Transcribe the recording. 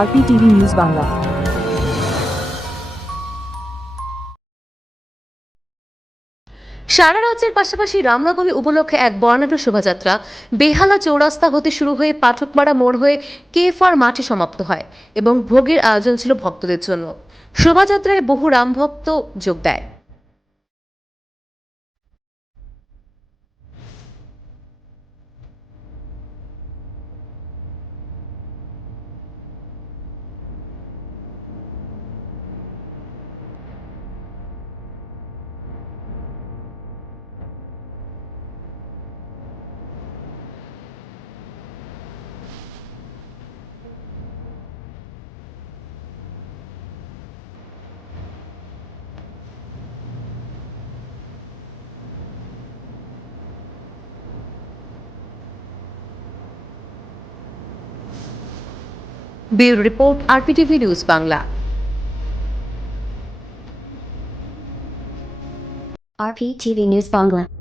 RPTV news Bangla. সারা রাজ্যের পাশাপাশি রামনবমী উপলক্ষে এক বর্ণাঢ্য শোভাযাত্রা বেহালা চৌরাস্তা হতে শুরু হয়ে পাঠকপাড়া মোড় হয়ে কেএফআর মাঠে সমাপ্ত হয় এবং ভোগের আয়োজন ছিল ভক্তদের জন্য। শোভাযাত্রায় বহু রামভক্ত যোগ দেয়। Bureau report, RPTV news Bangla. RPTV News Bangla.